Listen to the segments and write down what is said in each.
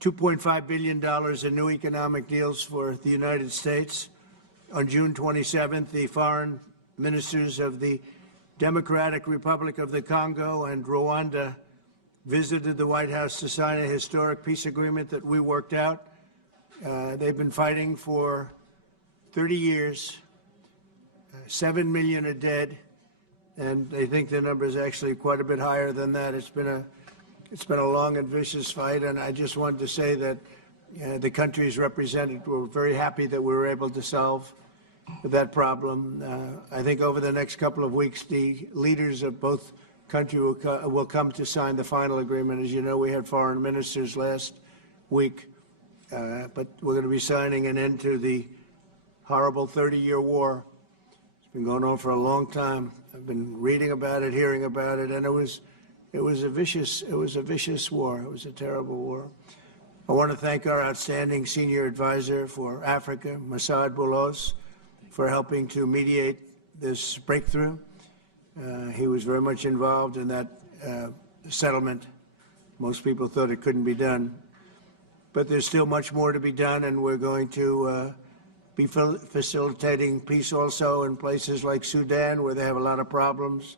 $2.5 billion in new economic deals for the United States. On June 27th, the foreign ministers of the Democratic Republic of the Congo and Rwanda visited the White House to sign a historic peace agreement that we worked out. They've been fighting for 30 years. 7 million are dead, and they think the number is actually quite a bit higher than that. It's been a long and vicious fight, and I just wanted to say that the countries represented were very happy that we were able to solve that problem. I think over the next couple of weeks, the leaders of both countries will come to sign the final agreement. As you know, we had foreign ministers last week, but we're going to be signing an end to the horrible 30-year war. It's been going on for a long time. I've been reading about it, hearing about it, and it was a vicious war. It was a terrible war. I want to thank our outstanding senior advisor for Africa, Masad Boulos, for helping to mediate this breakthrough. He was very much involved in that settlement. Most people thought it couldn't be done, but there's still much more to be done, and we're going to be facilitating peace also in places like Sudan, where they have a lot of problems,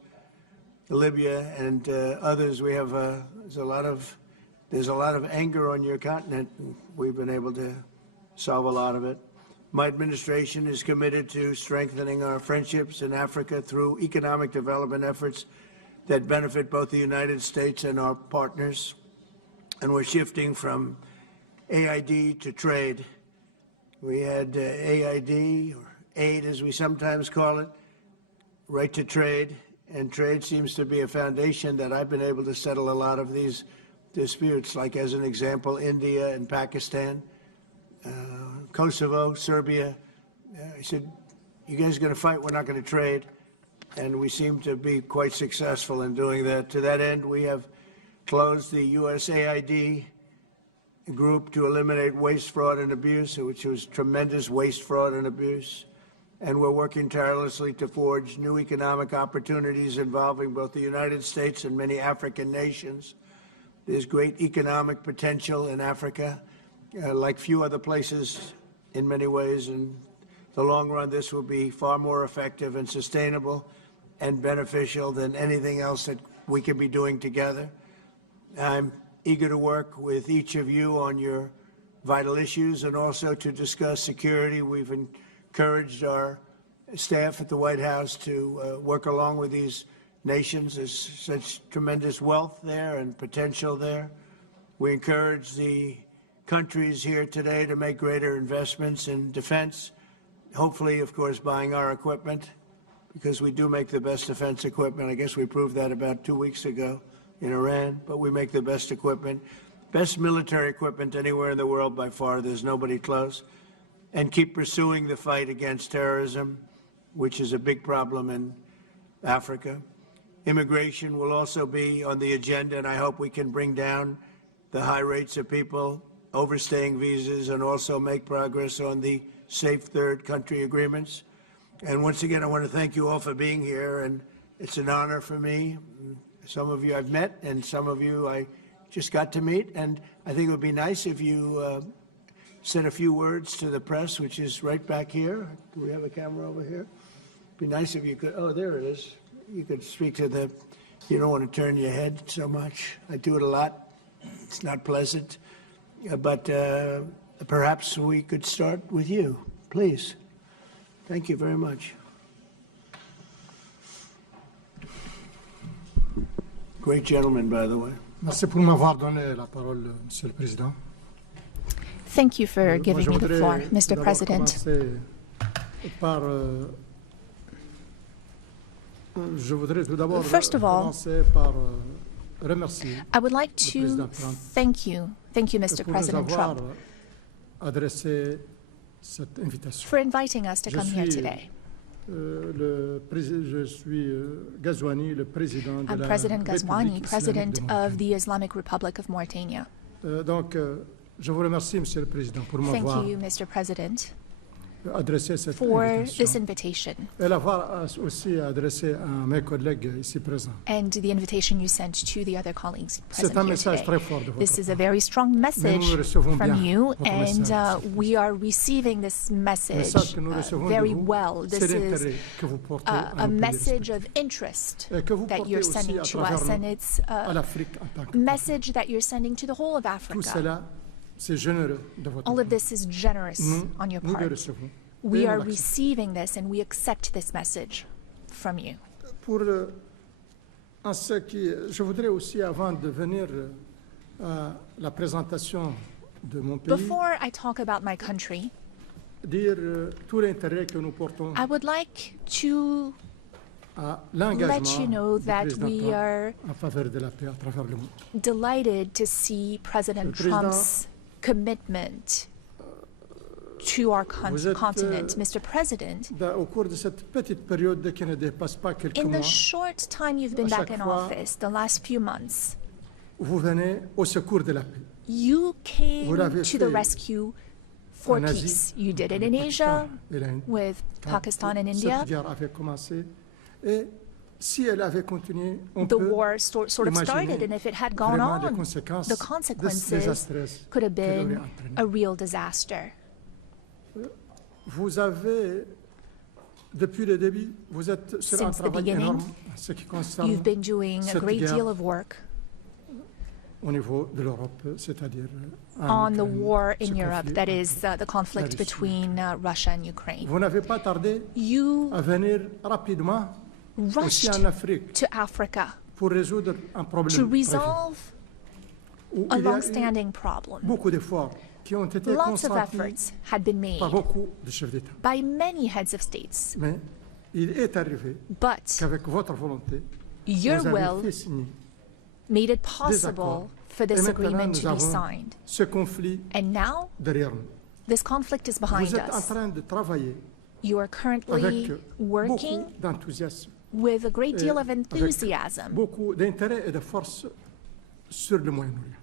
Libya and others. We have there's a lot of anger on your continent, and we've been able to solve a lot of it. My administration is committed to strengthening our friendships in Africa through economic development efforts that benefit both the United States and our partners. And we're shifting from AID to trade. We had AID, or aid as we sometimes call it, right to trade. And trade seems to be a foundation that I've been able to settle a lot of these disputes, like as an example, India and Pakistan. Kosovo, Serbia. I said, you guys are going to fight, we're not going to trade. And we seem to be quite successful in doing that. To that end, we have closed the USAID group to eliminate waste, fraud, and abuse, which was tremendous waste, fraud, and abuse. And we're working tirelessly to forge new economic opportunities involving both the United States and many African nations. There's great economic potential in Africa, like few other places in many ways. In the long run, this will be far more effective and sustainable and beneficial than anything else that we can be doing together. I'm eager to work with each of you on your vital issues and also to discuss security. We've encouraged our staff at the White House to work along with these nations. There's such tremendous wealth there and potential there. We encourage the countries here today to make greater investments in defense, hopefully, of course, buying our equipment, because we do make the best defense equipment. I guess we proved that about 2 weeks ago in Iran, but we make the best equipment, best military equipment anywhere in the world by far. There's nobody close. And keep pursuing the fight against terrorism, which is a big problem in Africa. Immigration will also be on the agenda, and I hope we can bring down the high rates of people overstaying visas and also make progress on the safe third country agreements. And once again, I want to thank you all for being here, and it's an honor for me. Some of you I've met, and some of you I just got to meet, and I think it would be nice if you said a few words to the press, which is right back here. Do we have a camera over here? It'd be nice if you could, oh, there it is. You could speak to the, you don't want to turn your head so much. I do it a lot. It's not pleasant. But perhaps we could start with you, please. Thank you very much. Great gentleman, by the way. Merci pour m'avoir donné la parole, Monsieur le Président. Thank you for giving me the floor, Mr. President. First of all, I would like to thank you, Mr. President Trump, for inviting us to come here today. I'm President Ghazouani, President of the Islamic Republic of Mauritania. Donc, je vous remercie, Monsieur le Président, pour m'avoir Thank you, Mr. President, adresser cette for this invitation. invitation Et l'avoir aussi adressé à mes collègues ici présents. and the invitation you sent to the other colleagues C'est present un here message today. très fort de votre This is a part. very strong message nous le recevons from bien, you, votre and message. we are receiving this message message que nous recevons very de vous, well. c'est This is l'intérêt que vous portez à a nos pays message respectifs. of interest Et que vous that portez you're aussi sending à to travers us, nous and it's à a l'Afrique en tant que message that you're sending to the whole of Tout Africa. cela, c'est généreux de votre All part. of this is generous on your Nous le part. recevons. We Et nous are l'acceptons. receiving this, and we accept this message from you. Pour en ce qui, je voudrais aussi, avant de venir à la présentation de mon pays, Before I talk about my country, dire tout l'intérêt que nous portons I would like to à let l'engagement you know du that président we Trump are en faveur de la paix à travers le monde. delighted to see President Le président- Trump's commitment to our Vous êtes, continent. Mr. President, Au cours de cette petite période qui ne dépasse pas quelques in the mois, short time you've been à back chaque in fois- office, the last few months, vous venez au secours de la paix. you came l'avez to the fait rescue for en Asie, peace. You did it avec in Asia Pakistan et l'Inde, with quand Pakistan and cette India. guerre avait commencé. Et si elle avait continué, on The peut war sort of imaginer started, and if it had gone vraiment les on, conséquences the consequences désastreuses could have qu'elle aurait been entraînées. a real disaster. Vous avez, depuis le début, vous êtes sur un Since the travail beginning, énorme en ce qui concerne You've been doing a cette great guerre deal of work au niveau de l'Europe, c'est-à-dire on the Ukraine, war ce in Europe, conflit. that is the conflict Russie. between Russia and Ukraine. Vous n'avez pas tardé You à venir rapidement aussi rushed en Afrique to Africa pour résoudre un problème to très vite, resolve où a il y a eu long-standing problem. beaucoup d'efforts qui ont été Lots of consentis efforts had been made par beaucoup de chefs d'État. by many heads of states, Mais il est arrivé but qu'avec votre volonté, your vous avez will fait signer made it des possible accords. for Et this maintenant, agreement nous to be avons signed. ce conflit And now derrière nous. this conflict is behind Vous êtes en us. train de travailler You are currently avec working beaucoup d'enthousiasme, with a great deal of avec enthusiasm, beaucoup d'intérêt et de force sur le Moyen-Orient.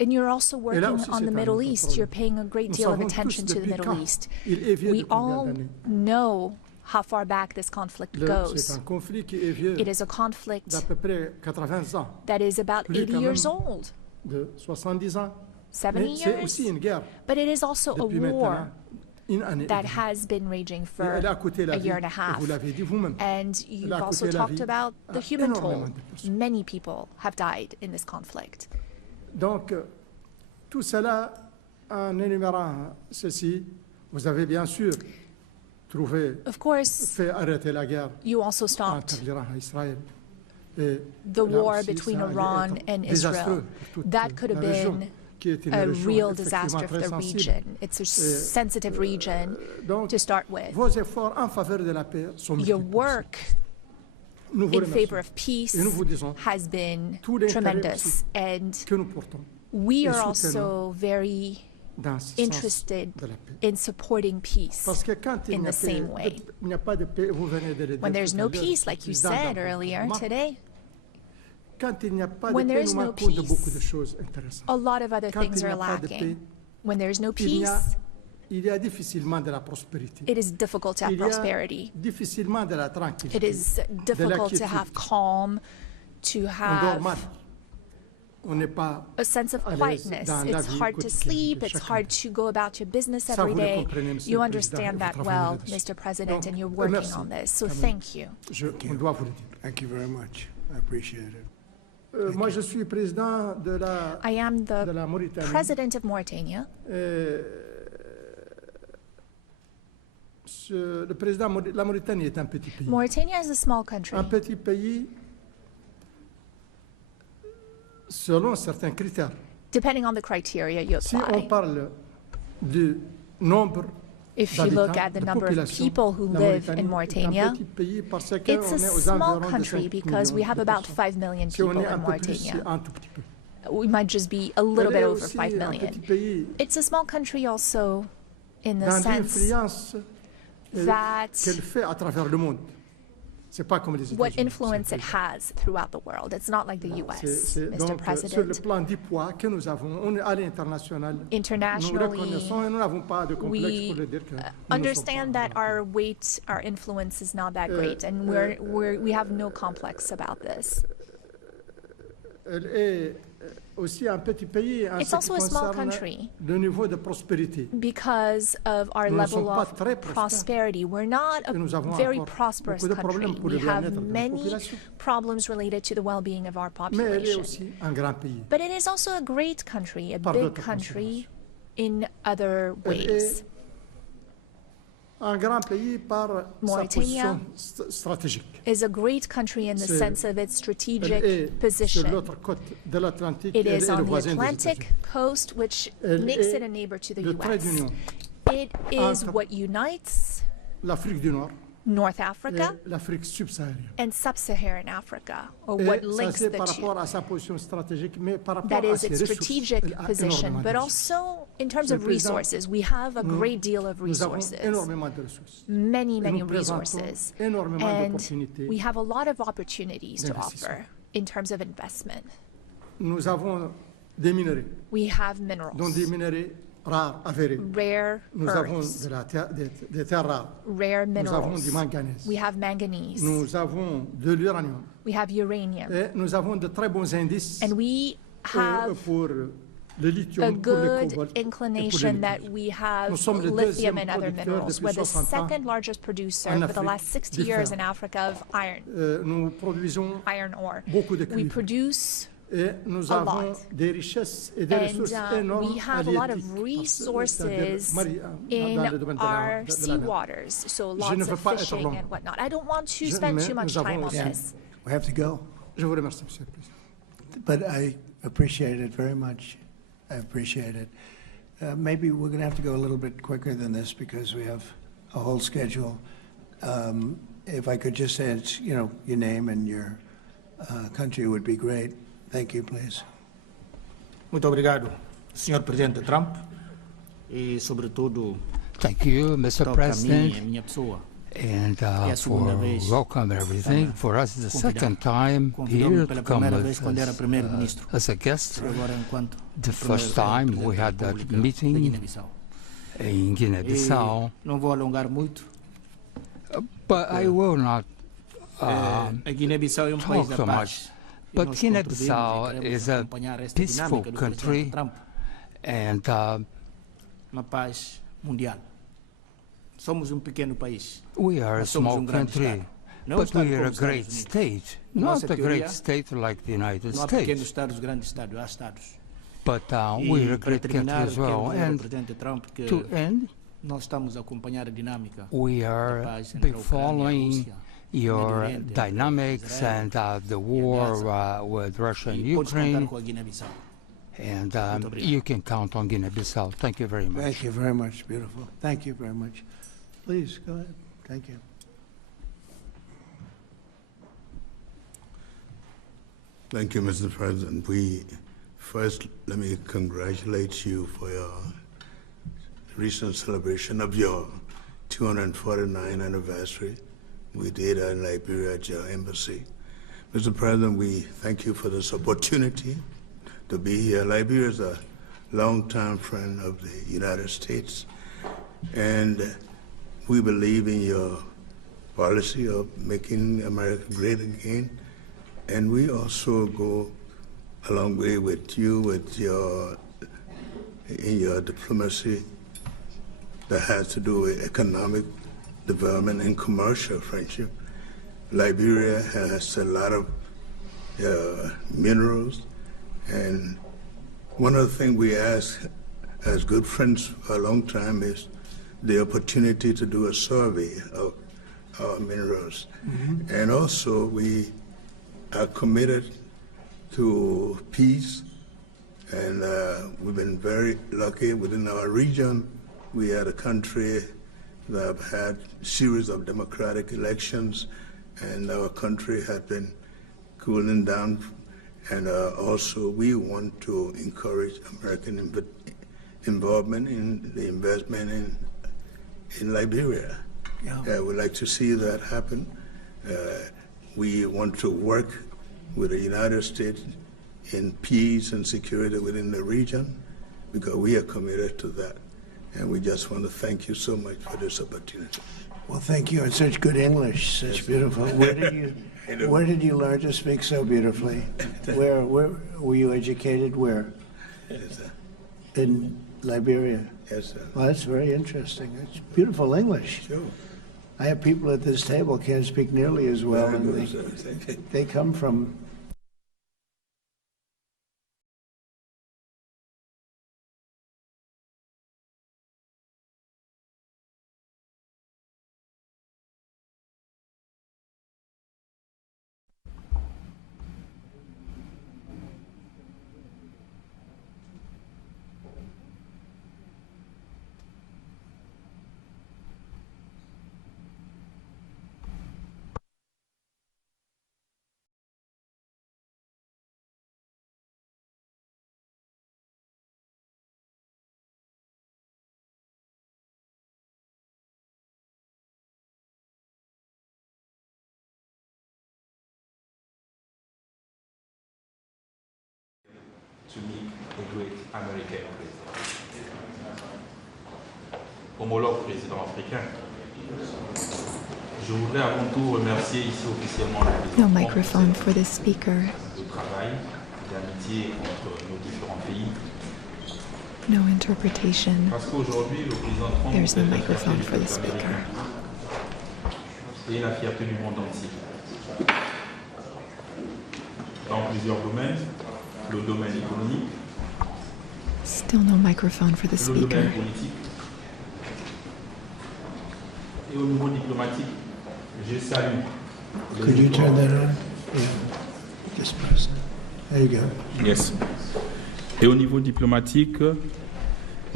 and you're also Et là working aussi, on c'est the un Middle autre East. problème. You're paying a great Nous deal of savons attention tous to the depuis Middle quand East. il est vieux We de combien all d'années. know how far back this conflict C'est goes. un conflit qui est vieux It is a conflict d'à peu près 80 ans, that is about Plus 80 quand years même. old, de 70 ans. 70 Mais c'est years, aussi une guerre but it is also a depuis war maintenant une année. et that demie. has been raging Et for elle a coûté la a vie, year and a et half. vous l'avez dit vous-même. And you've a also coûté la talked vie about the à human énormément toll. de personnes. Many people have died in this conflict. Donc, tout cela, en énumérant ceci, vous avez bien sûr trouvé, Of course, fait arrêter la guerre you also entre stopped l'Iran et Israël. Et the là war aussi, between ça allait Iran être and désastreux Israel. pour toute That could have la région, been qui est une a région real effectivement disaster for très the sensible. region. It's a sensitive region Donc, to start with. vos efforts en faveur de la paix sont Your multiples. work Nous vous in favor remercions of peace et nous vous disons has been tout l'intérêt tremendous, aussi and que nous portons we et are soutenons also very dans ce sens interested de la paix. in supporting peace. Parce que quand il in n'y a, the same way. il n'y a pas de paix, vous venez de le dire When there's tout à no l'heure, peace, like you président said Jean-Paul earlier Marc, today, quand il n'y a pas de when paix, there's nous no manquons de peace, beaucoup de choses intéressantes. a lot of other Quand things il n'y are a pas de paix, lacking. When there's no il y a, peace, il y a difficilement de la prospérité. it is difficult to have Il y a prosperity. difficilement de la tranquillité. It is difficult to have calm, to On dort have mal. On n'est pas a sense of à l'aise quietness. dans la It's vie hard to quotidienne sleep. de It's chacun. hard to go about your business Ça, every vous le day. comprenez, Monsieur You le Président, understand et that vous well, travaillez là-dessus. Mr. President, Donc, and you're working merci on this. So quand même. thank you. On doit vous le dire. Thank you very much. I appreciate it. Moi, je suis président de la, I am de the la Mauritanie. president of Mauritania. Le président, la Mauritanie est un petit pays. Mauritania is a small country. Un petit pays selon certains critères. Depending on the criteria you Si on apply. parle du nombre If you look at the de number of population, people who la live in est un Mauritania, petit pays parce it's qu'on a est aux small environs de country 5 because we millions have de about personnes. 5 million Si on people est un in peu plus, c'est Mauritania. un tout petit peu. We might just be a little Elle bit est over aussi 5 un million. petit pays It's a small country also in the dans sense l'influence that qu'elle fait à travers le monde. C'est pas comme les what États-Unis. influence it has throughout the world. It's not like the US, Mr. Donc, sur le President. plan du poids que nous avons, on est à l'international. Nous Internationally, reconnaissons et nous n'avons pas de complexe pour we le dire que nous ne sommes understand pas that our weight, our influence is not that great, and we have no complex about this. Elle est aussi un petit pays en It's ce qui also a small concerne country. le niveau de prospérité. Because of our Nous ne sommes level pas of très prospères. prosperity, we're not a Et nous avons very encore prosperous beaucoup de country. problèmes pour We le have bien-être de la many population. problems related to the well-being of our Mais elle est population. aussi un grand pays. But it is also a great country, a Par big d'autres country in other Elle ways. est un grand pays par sa Mauritania position stratégique. Is a great country in the C'est- sense of its Elle strategic est sur position. l'autre côte de l'Atlantique. It Elle is est le on the voisin des Atlantic États-Unis. coast, which Elle makes est it a neighbor to the le trait US. d'union It is entre what unites l'Afrique du Nord North et Africa l'Afrique subsaharienne. and sub-Saharan Africa, or Et what ça, links c'est the par two. rapport à sa position stratégique, mais par rapport That à is ses its ressources. strategic Elle a position, énormément but de ressources. also in terms Monsieur of le Président, resources, we have a great deal of Nous avons resources, énormément de ressources. many, Et many nous présentons resources, énormément and d'opportunités we have a lot of opportunities to d'investissement. offer in terms of investment. Nous avons des minerais, We have dont des minerals, minerais rares, avérés. rare Nous avons earths, des terres rares. rare Nous avons du minerals. manganèse. We have manganese, Nous avons de l'uranium. we have uranium, Et nous avons de très bons indices and we have pour le lithium, a pour le good cobalt et pour le inclination nickel. that we have Nous sommes le lithium deuxième and other producteur minerals. depuis We're the 60 ans second largest producer en for the Afrique last 60 du years fer. in Africa of iron, Nous produisons iron ore. beaucoup de We cuivre. produce Et nous a avons lot. des richesses et des And ressources énormes we have a lot of halieutiques, c'est-à-dire resources dans le domaine in de la- our de la sea mer. waters, so Je lots ne veux of pas être fishing long. and whatnot. I don't want to Je- spend mais too much nous avons time on aussi- this. We have to go, Je vous remercie, Monsieur le Président. but I appreciate it very much. I appreciate it. Maybe we're going to have to go a little bit quicker than this because we have a whole schedule. If I could just say, it's, your name and your country would be great. Thank you, please. Muito obrigado, Sr. Presidente Trump, e sobretudo Thank you, Mr. toca a mim e a President, minha pessoa. and a segunda for vez welcome and everything. também For us, it's the convidado. second time Convidou-me here pela to come primeira vez as, quando era primeiro-ministro. as a guest. E agora enquanto The first time we had that da meeting Guiné-Bissau. in Guinea-Bissau, Não vou alongar muito. but I will not A Guiné-Bissau é um país da talk so paz. much. E But nós Guinea-Bissau contribuímos e queremos is a acompanhar esta peaceful dinâmica do country. Presidente Trump, and uma paz mundial. Somos pequeno país. we are a Nós somos small grande country, Estado. Não but Estado we are como a os great Estados Unidos. state, Nossa not a great teoria, state like the United Não há pequenos States, estados, grandes estados, há estados. but E we are a para great country terminar, as quero well. dizer ao And Presidente Trump que to end, nós estamos a acompanhar a dinâmica we da are paz entre a Ucrânia e a following Rússia, your Médio Oriente, dynamics Israel and the war with Russia and e podes contar Ukraine, com a Guiné-Bissau. and obrigado. you can count on Guinea-Bissau. Thank you very much. Thank you very much. Beautiful. Thank you very much. Please, go ahead. Thank you. Thank you, Mr. President. First, let me congratulate you for your recent celebration of your 249th anniversary. We did in Liberia at your embassy. Mr. President, we thank you for this opportunity to be here. Liberia is a longtime friend of the United States, and we believe in your policy of making America great again. And we also go a long way with you in your diplomacy that has to do with economic development and commercial friendship. Liberia has a lot of minerals, and one of the things we ask as good friends for a long time is the opportunity to do a survey of our minerals. And also we are committed to peace, and we've been very lucky within our region. We had a country that have had a series of democratic elections, and our country had been cooling down. And also we want to encourage American involvement in the investment in Liberia. Yeah. We'd like to see that happen. We want to work with the United States in peace and security within the region because we are committed to that. And we just want to thank you so much for this opportunity. Well, thank you, and such good English, such beautiful. Where did you learn to speak so beautifully? Where were you educated? Where? Yes, sir. In Liberia. Yes, sir. Well, that's very interesting. It's beautiful English. Sure. I have people at this table can't speak nearly as well, Very and good, sir. Thank you. they come from to meet a great American president. Homologue président africain, je voudrais avant tout remercier ici officiellement le président No microphone for the speaker. de travail, d'amitié entre nos différents pays. No interpretation. Parce qu'aujourd'hui, le président Trump There's no est la fierté microphone du for the peuple speaker. américain et la fierté du monde entier. Dans plusieurs domaines, le domaine économique, Still no microphone for the le speaker. domaine politique et au niveau diplomatique, je salue les Could you efforts. turn that on? Yeah. Just press it. There you go. Yes. Et au niveau diplomatique,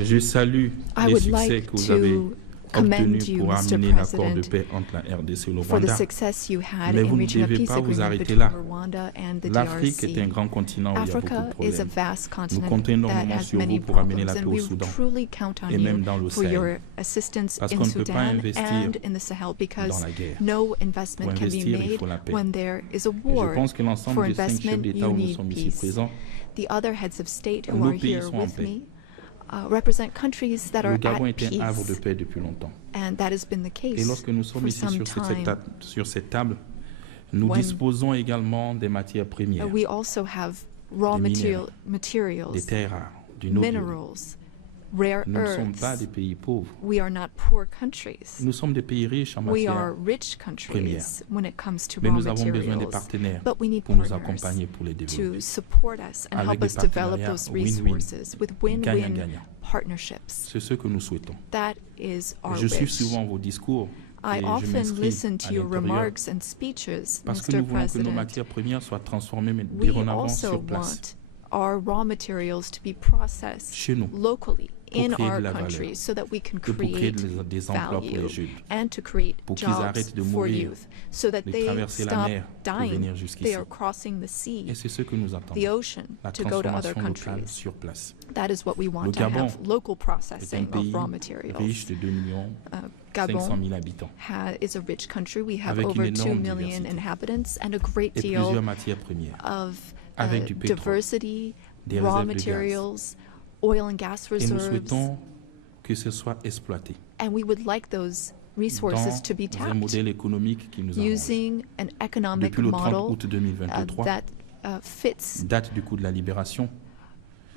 je salue I les would succès like que vous avez to commend obtenus you, pour Mr. amener l'accord de President, paix entre la RDC et le for the Rwanda. success you had Mais in vous ne reaching a devez peace pas vous agreement arrêter between là. Rwanda and the L'Afrique est un DRC. grand continent où il y a beaucoup Africa de is a problèmes. vast continent comptons that énormément has sur many vous pour amener problems, la and paix au we Soudan truly count on et même dans you le for Sahel. your assistance Parce in qu'on ne peut pas Sudan investir and in the Sahel, because dans la guerre. no investment Pour can be investir, il made faut la paix. when there is a Et je war. pense que l'ensemble For des 5 chefs investment, d'État you où nous need sommes ici peace. présents, The other heads of state who Nos are pays here sont en with paix. me represent countries that are le Gabon at est un havre de peace, paix depuis longtemps. and that has been the Et case lorsque nous sommes for ici some sur cette time. table, nous When disposons également des matières premières, We also have raw Des materials, des terres rares, du noble. minerals, rare Nous ne sommes pas earths. des pays pauvres. We are not poor countries. Nous sommes des pays riches en We matière, are rich countries when it comes to mais raw nous avons besoin des materials. partenaires But we need pour nous partners accompagner pour les to développer. support us and Avec help des us develop partenariats those win-win, resources with win-win gagnant-gagnant. partnerships. C'est ce que nous souhaitons. That is our Je suis wish. souvent vos discours I et je often m'inscris listen à to your l'intérieur remarks and speeches, parce que Mr. nous voulons que nos President. matières premières soient transformées mais We dorénavant also sur place. want our raw materials to be processed Chez nous, locally pour in créer de our la country valeur, so that we can et pour créer create des emplois pour value les jeunes, and to create pour qu'ils jobs arrêtent de for mourir, youth so that de they traverser la stop mer pour dying. venir jusqu'ici. They are crossing the Et sea, c'est ce que nous attendons. the ocean, La to go to other transformation locale countries. sur place. That is what we want Le to Gabon have, local est un processing pays of raw riche materials. de 2 millions Gabon 500 000 habitants is a rich country. We have Avec over une 2 énorme million diversité. inhabitants and a great et deal plusieurs matières premières, of avec du pétrole, diversity, des raw réserves de gaz. materials, oil and gas et nous reserves, souhaitons que ce soit exploité and we would like those resources to be dans un tapped modèle économique qui nous arrange. using an economic Depuis le 30 model août 2023, that fits date du coup de la libération,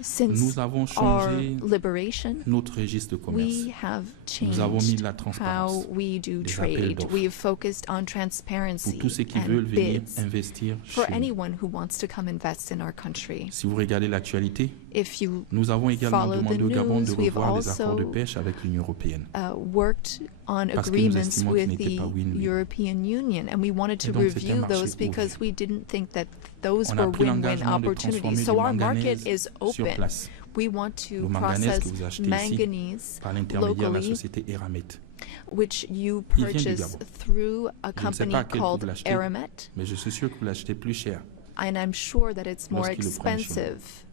since nous avons our changé liberation. notre registre de commerce. We have Nous avons mis changed de la transparence, how we do des appels trade. d'offres. We have focused on Pour transparency tous ceux qui and veulent venir bids investir for chez nous. anyone who wants to come invest in our country. Si vous regardez l'actualité, If you nous avons également follow the demandé au Gabon de news, we've revoir les accords de also pêche avec l'Union européenne. worked on Parce que nous agreements estimons qu'ils with n'étaient the pas win-win. European Union, and we wanted to Et donc, c'est un review marché those because ouvert. we didn't think that those On a were pris win-win l'engagement de opportunities. transformer So du our market manganèse is sur open. place. We want to Le manganèse que process vous achetez ici manganese par l'intermédiaire de la locally, société Eramet. which you Il vient du purchase Gabon. through a Je ne sais company pas à quel prix vous called l'achetez, Aramet, mais je suis sûr que vous l'achetez plus cher. and I'm sure that it's more Lorsqu'il le prend chez nous. expensive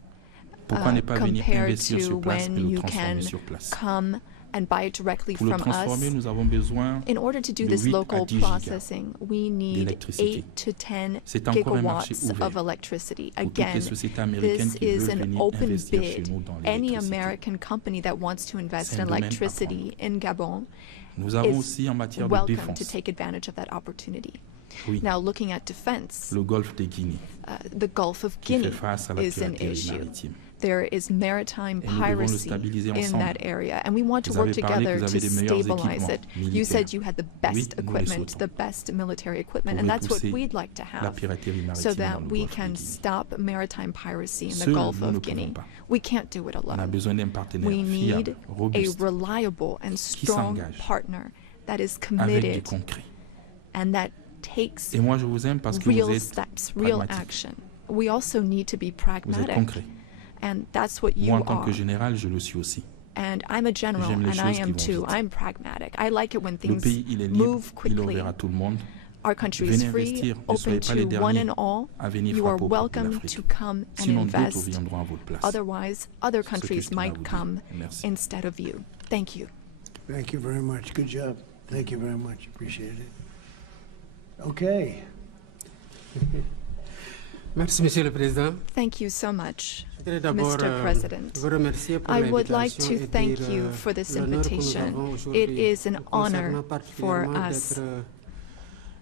Pourquoi ne pas venir compared investir to sur place et when le you transformer can sur place? come and buy it directly Pour le from us. transformer, nous avons besoin In order to do de this 8 à local 10 gigas processing, we need d'électricité. 8 to 10 C'est encore un marché gigawatts ouvert of electricity. pour toutes les Again, sociétés américaines this qui is veulent an venir open investir chez bid. nous dans Any l'électricité. American company that wants to invest C'est in un domaine à electricity in Gabon Nous avons is aussi en matière de welcome to défense, take advantage of that opportunity. oui, Now, looking at defense, le golfe de Guinée the Gulf of qui Guinea fait face à la is an piraterie issue. maritime. There is maritime Et nous devons le piracy stabiliser in ensemble. that area, and we want to Vous work avez parlé que together vous to avez des meilleurs stabilize équipements it. You militaires. said you had the best Oui, nous le equipment, souhaitons. the best military equipment, Pour and that's what repousser we'd like to la have, piraterie maritime so dans that le we golfe de can Guinée. stop maritime piracy in the Seuls, Gulf nous ne of Guinea. pouvons pas. We can't do it On a alone. besoin d'un partenaire We need fiable, a robuste, reliable and strong s'engage partner that is avec du committed concret. and that takes Et moi, je vous aime parce que real vous êtes steps, real pragmatique. action. We also need to be Vous êtes pragmatic, concret. and that's what you Moi, en tant are. que général, je le suis aussi. And I'm a general, J'aime les and I choses qui am vont too. vite. I'm pragmatic. I like it when Le things pays, il est libre, move il est quickly. ouvert à tout le monde. Our country is Venez free, investir, ne open soyez pas les to one derniers and all. à venir You are frapper aux portes de welcome l'Afrique. to come and Sinon, d'autres invest. viendront à votre place. Otherwise, other C'est ce que countries je tenais à might vous dire. come Merci. instead of you. Thank you. Thank you very much. Good job. Thank you very much. Appreciate it. Okay. Merci, Monsieur le Président. Thank you so much, Je voudrais d'abord Mr. President. vous remercier pour I would like l'invitation to et thank dire you for this l'honneur que nous invitation. avons It aujourd'hui is an honor concernant for particulièrement us d'être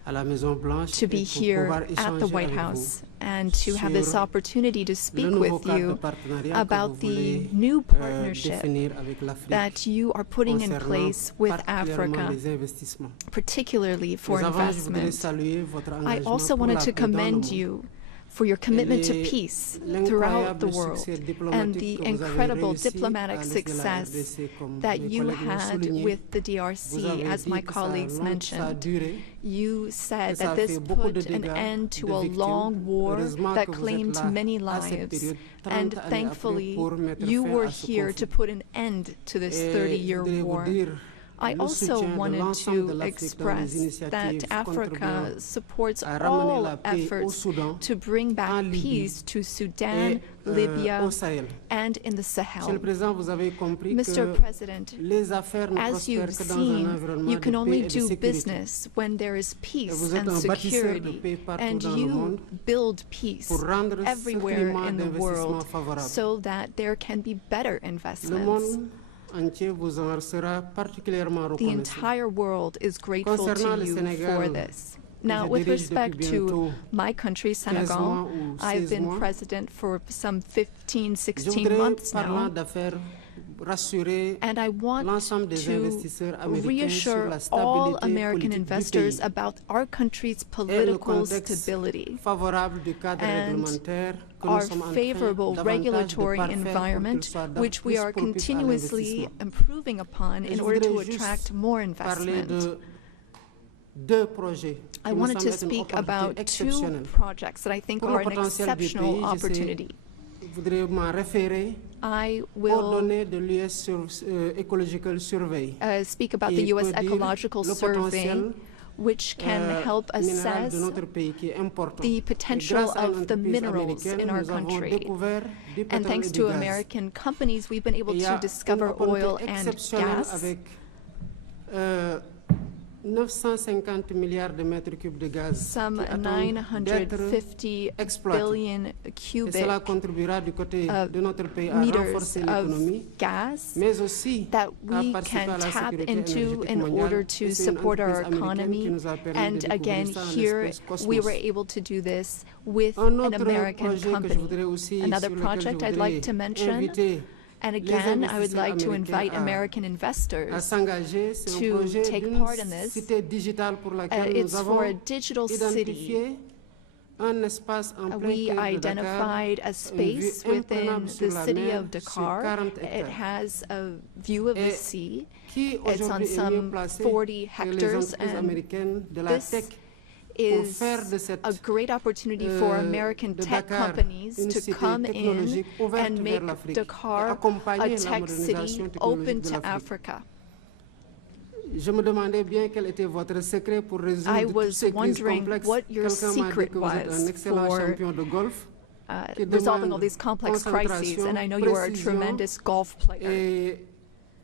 à la Maison Blanche to be et pour here pouvoir at the échanger White avec House and to have this sur opportunity to le speak nouveau with cadre de you partenariat que about vous the voulez new partnership définir avec l'Afrique that you are putting in concernant place with particulièrement Africa, les investissements. particularly for Mais avant, je voudrais investment. saluer votre I engagement also pour la wanted to paix dans le commend monde. you for your commitment to Et peace l'incroyable throughout the world succès and diplomatique the que vous avez incredible réussi diplomatic à laisser la success RDC, comme that mes you collègues l'ont had souligné. with the Vous DRC, avez as dit my que ça a colleagues ça a mentioned. duré. You said ça that a this fait beaucoup de put an dégâts, end to de a victimes. long war Heureusement that que vous êtes claimed là many à cette lives. période, 30 And années après, thankfully, pour mettre you fin were à ce here conflit. to put an end to this Et 30-year je voudrais vous war. dire I le also soutien de wanted l'ensemble de to l'Afrique dans les express initiatives that Africa contribuant supports à ramener all la paix au efforts Soudan, to bring en back Libye peace to Sudan, et Libya, au Sahel. and in the Monsieur le Sahel. Président, vous avez compris Mr. que President, les affaires ne as prospèrent you've que dans un seen, environnement you can de only paix et de do sécurité. business when there is Et peace vous êtes and un bâtisseur de security, paix partout and dans le you monde build peace pour rendre ce everywhere climat in the d'investissement world favorable. so that there can be better Le investments. monde entier vous en sera particulièrement The reconnaissant. entire world is grateful Concernant to le you Sénégal, for this. que Now, je with dirige respect depuis to bientôt my country, 15 Senegal, mois ou I've 16 been mois, president for some 15, je 16 voudrais, months parlant now, d'affaires, rassurer and I want l'ensemble des to investisseurs américains sur reassure la all stabilité American politique du investors pays about our country's et le political contexte stability favorable du cadre and réglementaire que nous our sommes en train favorable davantage de regulatory parfaire pour qu'il environment, soit which we plus are propice à continuously l'investissement. improving upon Et in je order to voudrais juste attract more parler investment. de deux projets I qui me wanted semblent to être une speak opportunité about two exceptionnelle. projects that I think Pour are le an potentiel du exceptional pays, opportunity. je voudrais m'en référer I aux will données de l'US Ecological Survey. speak about qui the U.S. peut dire Ecological le Survey, potentiel, which can help minéral assess de notre pays qui est important. the Et potential grâce à une of the entreprise minerals américaine, in our nous avons country. découvert du And pétrole thanks et to du gaz. American companies, we've been able Il y to a discover une oil opportunité and exceptionnelle gas. avec 950 milliards de mètres cubes de gaz Some qui attendent d'être 950 exploités. billion Et cubic cela contribuera du côté de notre pays à meters renforcer of l'économie, gas mais aussi that à we participer can à la tap sécurité into énergétique in mondiale. order Et to c'est une support our entreprise américaine qui economy. nous a permis And de découvrir again, ça en here l'espace we cosmos. were able to do this with Un an autre American projet que je company. voudrais aussi, Another sur lequel project je I'd like to voudrais mention, inviter and les again, I would investisseurs like to américains invite American à investors. s'engager, c'est un to projet take d'une part in this. cité digitale pour laquelle nous It's avons for a digital city. identifié un espace en plein We cœur de identified a Dakar, une space vue within imprenable sur the la city mer of sur Dakar. 40 It hectares. has a view of the Et sea. Qui It's on aujourd'hui est mieux some placé 40 que les hectares, entreprises and américaines de la this tech is faire de cette, a great opportunity for American de tech Dakar companies une to cité come in technologique ouverte and vers make l'Afrique et Dakar accompagner a la tech city modernisation open technologique de to l'Afrique. Africa. Je me demandais bien quel était votre secret pour I résoudre toutes was ces crises wondering complexes. what your Quelqu'un m'a dit secret que vous êtes un was excellent for champion de golf qui resolving all demande these complex crises, concentration, and I know you are a précision tremendous golf player. et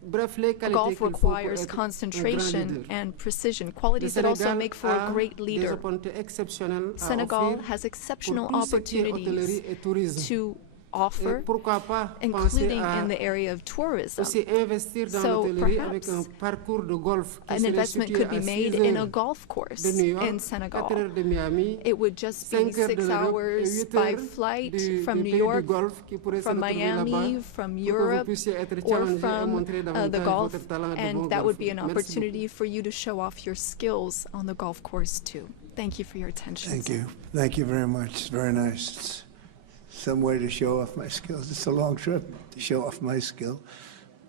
Bref, les qualités Golf qu'il faut pour requires être un grand concentration leader. and precision, Le qualities that also Sénégal make for a a great des leader. opportunités exceptionnelles à Senegal offrir has exceptional pour tout ce qui est opportunities hôtellerie et tourisme. to Et offer, pourquoi pas penser including à in the area of tourism. aussi investir dans So l'hôtellerie avec un perhaps parcours de golf qui an serait investment situé could be à 6 made in a heures golf course de New York, in 4 Senegal. heures de Miami, It would just be 5 heures de 6 l'Europe et hours 8 by heures flight from des New pays York, du Golfe qui pourraient se from retrouver Miami, là-bas from pour que vous Europe, puissiez être or challengés et from montrer the davantage Gulf, votre talent de and bon that would be golf. an Merci opportunity for you to show off your skills on the golf course too. Thank you for your attention. Thank you. Thank you very much. It's very nice. It's some way to show off my skills. It's a long trip to show off my skill,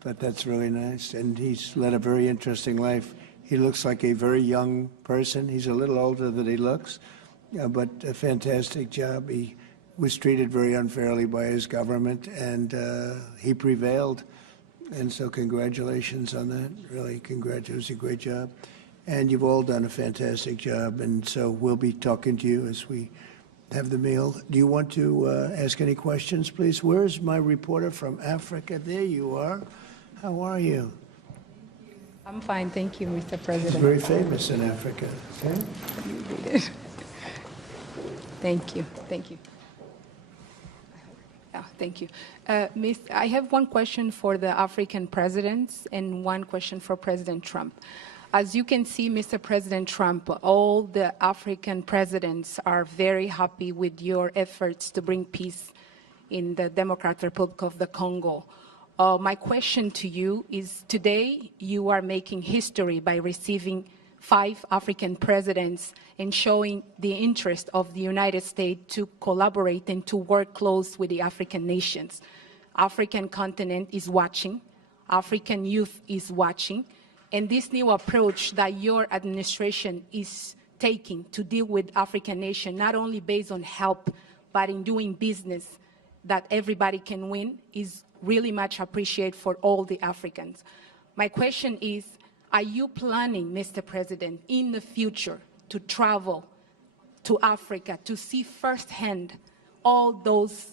but that's really nice. And he's led a very interesting life. He looks like a very young person. He's a little older than he looks, but a fantastic job. He was treated very unfairly by his government, and he prevailed. And so congratulations on that. Really, congratulations. A great job. And you've all done a fantastic job. And so we'll be talking to you as we have the meal. Do you want to ask any questions, please? Where's my reporter from Africa? There you are. How are you? I'm fine, thank you, Mr. She's President. very famous in Africa. Okay? Thank you, thank you. Thank you. I have one question for the African presidents and one question for President Trump. As you can see, Mr. President Trump, all the African presidents are very happy with your efforts to bring peace in the Democratic Republic of the Congo. My question to you is, today you are making history by receiving 5 African presidents and showing the interest of the United States to collaborate and to work close with the African nations. African continent is watching, African youth is watching, and this new approach that your administration is taking to deal with African nations, not only based on help, but in doing business that everybody can win, is really much appreciated for all the Africans. My question is, are you planning, Mr. President, in the future to travel to Africa to see firsthand all those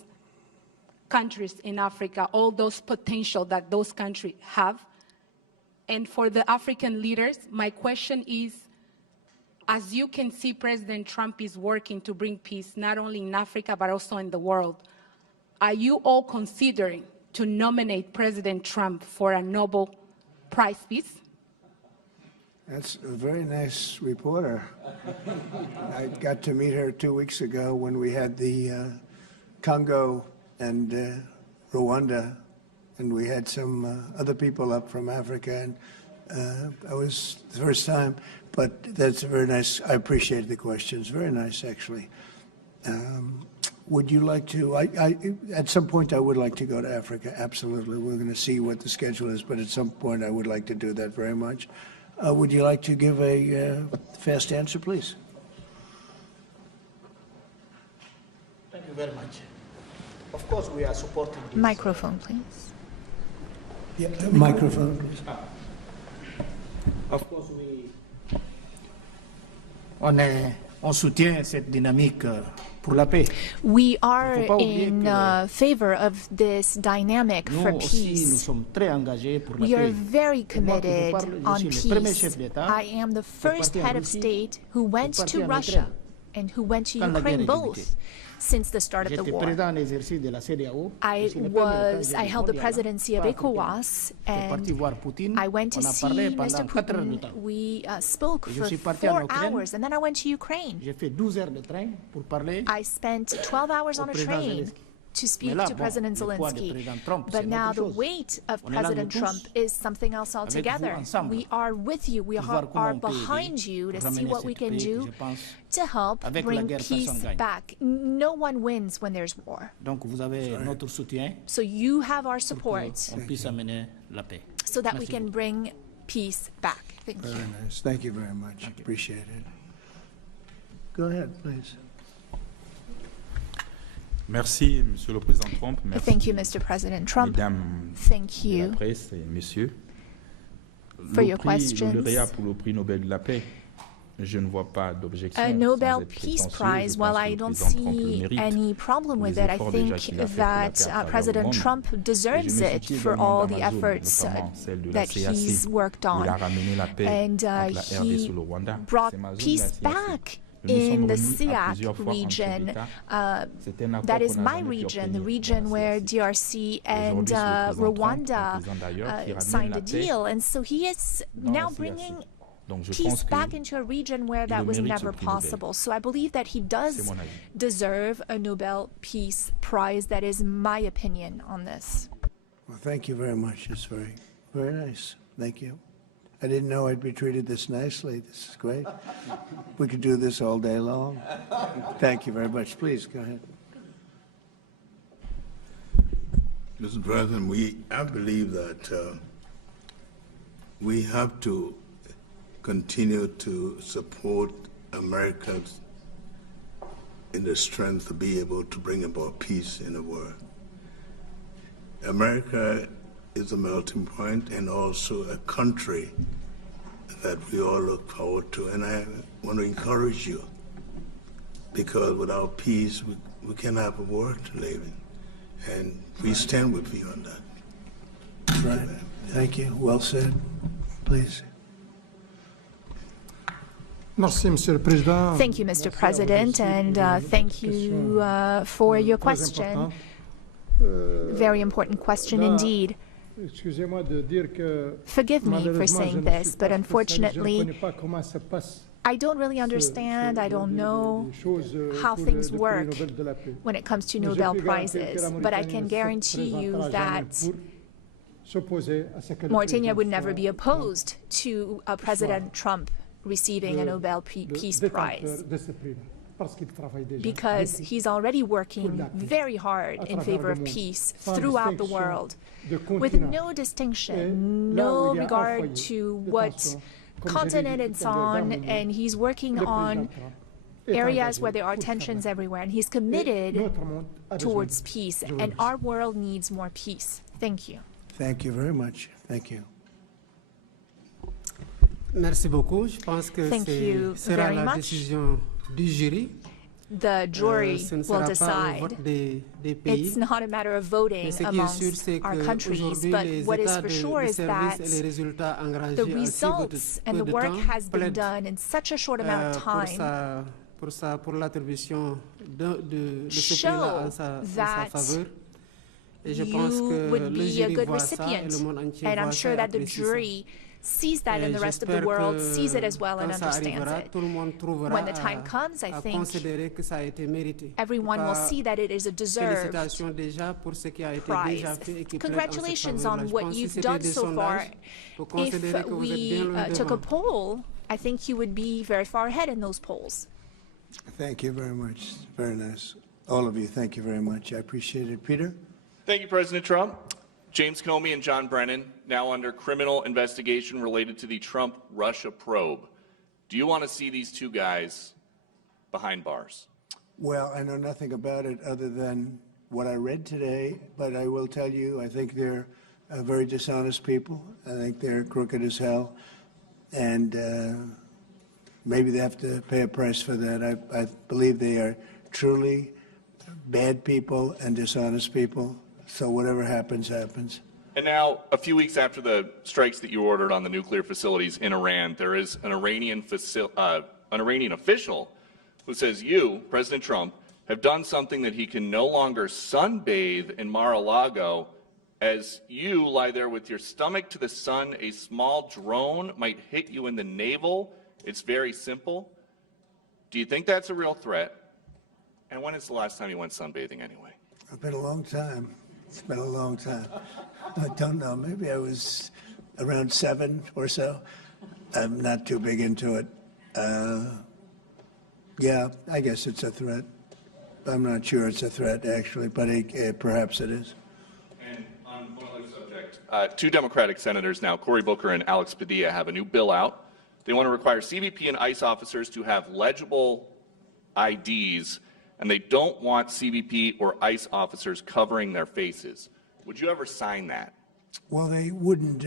countries in Africa, all those potential that those countries have? And for the African leaders, my question is, as you can see, President Trump is working to bring peace not only in Africa, but also in the world. Are you all considering to nominate President Trump for a Nobel Prize Peace? That's a very nice reporter. I got to meet her 2 weeks ago when we had the Congo and Rwanda, and we had some other people up from Africa, and that was the first time. But that's very nice. I appreciate the questions. Very nice, actually. Would you like to? At some point, I would like to go to Africa. Absolutely. We're going to see what the schedule is, but at some point, I would like to do that very much. Would you like to give a fast answer, please? Thank you very much. Of course, we are supporting this. Microphone, please. Yeah, microphone, please. Of course, on soutient cette dynamique pour la paix. We are Il faut pas oublier in que favor of this dynamic Nous for aussi, nous peace. sommes très engagés pour la We are paix. very Et moi, committed je parle, je on suis le premier peace. chef d'État I am the first parti en head of Russie, state who went parti to en Russia Ukraine. and who went to Quand la guerre Ukraine est both débutée. since the start of the J'étais war. président en exercice de la CEDEAO. I Je suis le premier étranger held the mondial, presidency of pas africain. ECOWAS, J'étais parti and voir Poutine. I went to On a see parlé Mr. pendant 4 heures de Putin. temps. We spoke Et je for suis parti en 4 Ukraine. hours, and then I went to Ukraine. J'ai fait 12 heures de train pour parler. I spent 12 hours on a président train Zelensky. to speak Mais là, to bon, President le poids de Zelensky. président Trump, But c'est now autre the chose. weight of On est là, nous President tous, Trump is something else avec vous altogether. ensemble, We are with you. We pour voir comment are on peut aider behind you to pour see ramener what we cet can pays, do je pense. to help Avec la bring guerre, peace personne gagne. back. No one wins when there's war. Donc vous avez notre soutien So you have our pour support qu'on puisse amener la paix. so that we Merci can beaucoup. bring peace back. Thank you. Very nice. Thank you very much. Appreciate it. Go ahead, please. Merci, Monsieur le Président Trump. Merci, Thank you, Mr. President Trump. Mesdames Thank de la you presse et messieurs. for your Le questions. lauréat pour le prix Nobel de la paix Je ne vois pas d'objection. a sans Nobel être Peace prétentieux, Prize, je while pense que I le don't président Trump le see mérite any problem pour with les it, I efforts déjà think qu'il a fait pour la that paix à travers le President monde. Trump Et je deserves me it situe for également all dans the ma zone, efforts notamment celle de la that CAC, he's worked où il a on. ramené la paix And entre la RDC he et le Rwanda. brought C'est ma zone, peace la CAC. back Nous nous in sommes the remis à SEAC plusieurs fois entre region. États. C'était un accord That is qu'on n'a my jamais pu region, the obtenir region dans la where CAC. DRC and Aujourd'hui, c'est le président Trump, Rwanda un président d'ailleurs, qui ramène signed la a paix deal. And so he is dans la now CAC. bringing Donc je peace pense back que into a region where il that le was mérite, ce never prix Nobel. possible. So I believe that he C'est does mon avis. deserve a Nobel Peace Prize. That is my opinion on this. Well, thank you very much. It's very, very nice. Thank you. I didn't know I'd be treated this nicely. This is great. We could do this all day long. Thank you very much. Please, go ahead. Mr. President, I believe that we have to continue to support America in the strength to be able to bring about peace in the world. America is a melting point and also a country that we all look forward to. And I want to encourage you, because without peace, we can't have a world to live in. And we stand with you on that. Right. Thank you. Well said. Please. Merci, Monsieur le Président. Thank you, Mr. President, and thank you for your question. Very important question indeed. Excusez-moi de dire que Forgive me for malheureusement, je saying ne suis this, pas but spécialiste, je ne unfortunately, connais pas comment ça passe, I don't really understand, I don't know les choses, how pour things le prix work Nobel de la paix. when it comes to Mais je Nobel puis garantir que Prizes, la but I Mauritanie can ne se guarantee you présentera that jamais pour s'opposer à ce que le Mauritania président would never be soit opposed to President Trump receiving a Nobel Peace Prize, de ce prix-là, parce qu'il travaille déjà because beaucoup he's already working very hard in favor of peace throughout the world, with no distinction, no regard to what continent it's on, and he's working on areas where there are tensions everywhere, and he's committed towards peace, and our world needs more peace. Thank you. Thank you very much. Thank you. Merci beaucoup. Je pense que Thank you sera very la much. décision du jury. The jury Ce ne will sera pas au decide. vote des pays. It's not a matter of voting Mais ce qui est sûr, amongst c'est our countries, qu'aujourd'hui, but les what is états for de sure is service that et les résultats engagés the en si results and peu the de work temps has been plaident, done in such a short amount of time pour l'attribution de ce show prix-là en sa that faveur. Et je pense you que would le be a jury good voit ça et recipient. le monde entier And I'm voit sure ça et that the apprécie ça. jury sees that and the rest of the J'espère world que sees it as well and quand ça understands arrivera, it. tout le monde trouvera When the time comes, I à think considérer que ça a été mérité. everyone will see that it is a deserved Félicitations déjà pour ce qui a été prize. déjà fait et qui plaide en cette Congratulations faveur-là. on Je what pense que you've c'était done des so far. sondages pour considérer If que vous êtes we bien loin took a devant. poll, I think you would be very far ahead in those polls. Thank you very much. Very nice. All of you, thank you very much. I appreciate it. Peter? Thank you, President Trump. James Comey and John Brennan, now under criminal investigation related to the Trump-Russia probe. Do you want to see these two guys behind bars? Well, I know nothing about it other than what I read today, but I will tell you, I think they're very dishonest people. I think they're crooked as hell, and maybe they have to pay a price for that. I believe they are truly bad people and dishonest people, so whatever happens, happens. And now, a few weeks after the strikes that you ordered on the nuclear facilities in Iran, there is an Iranian official who says you, President Trump, have done something that he can no longer sunbathe in Mar-a-Lago. As you lie there with your stomach to the sun, a small drone might hit you in the navel. It's very simple. Do you think that's a real threat? And when is the last time you went sunbathing anyway? It's been a long time. It's been a long time. I don't know. Maybe I was around 7 or so. I'm not too big into it. Yeah, I guess it's a threat. I'm not sure it's a threat, actually, but perhaps it is. And on one other subject, two Democratic senators now, Cory Booker and Alex Padilla, have a new bill out. They want to require CBP and ICE officers to have legible IDs, and they don't want CBP or ICE officers covering their faces. Would you ever sign that? Well, they wouldn't